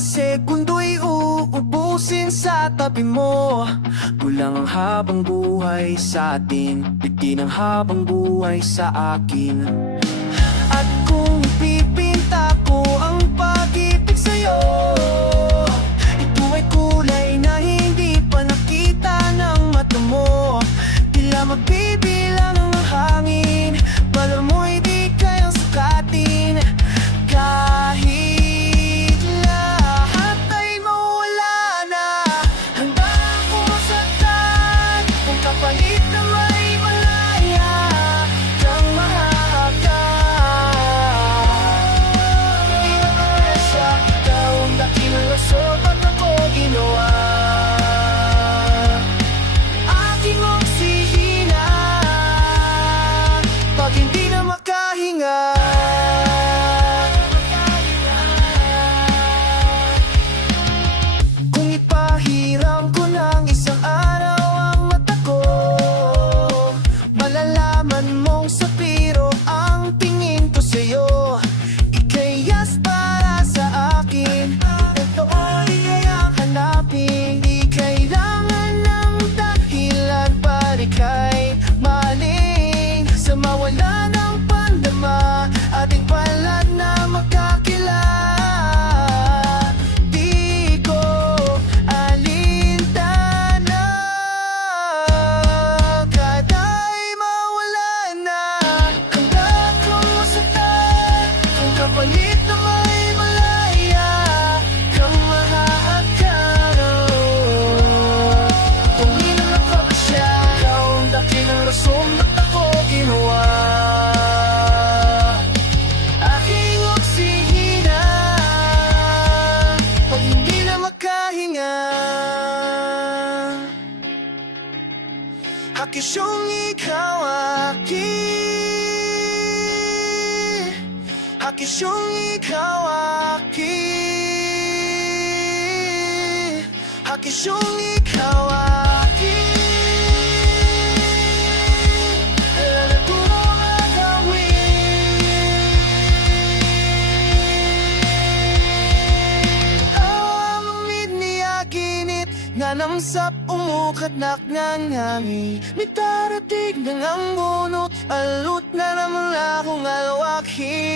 sekundo'y uubusin sa tabi mo. Kulang ang habang buhay sa atin, bigyan ang habang buhay sa akin. At kung ipipinta ko ang pag-ibig sa'yo, ito ay kulay na hindi pa nakita ng mata mo. Tila magbibilang ang hangin, pala mo'y di kayang sukatin. Kahit lahat ay mawala na, handa akong masaktan kung kapalit na may malaya kang mahahagkan. Hindi na presya, ikaw ang dating lasot at ako ginawa. Aking oksihina pag hindi na makahinga. Kung ipahiram ko ng isang araw ang mata ko, malalaman mong sapiro ang tingin ko sa'yo. Ika'y yas para sa akin, ito ay iyang hanapin. Di kailangan ng dahilan para ika'y maling sa mawala ng pandama. Ating palad na magkakilala, di ko alintana. Kada'y mawala na, handa kong masaktan kung kapalit na may malaya kang mahahagkan. Kung di na magpapasya, ikaw ang dating ang rason ba't ako ginawa. Aking oksihina pag hindi na makahinga. Hakisyong ikaw akin, hakisyong ikaw akin, hakisyong ikaw akin. Wala na tunong agawin. Awamid niya ginit nga namsap umukat naknangami. May tarating ng ang bunot, alut na naman akong alwakhin.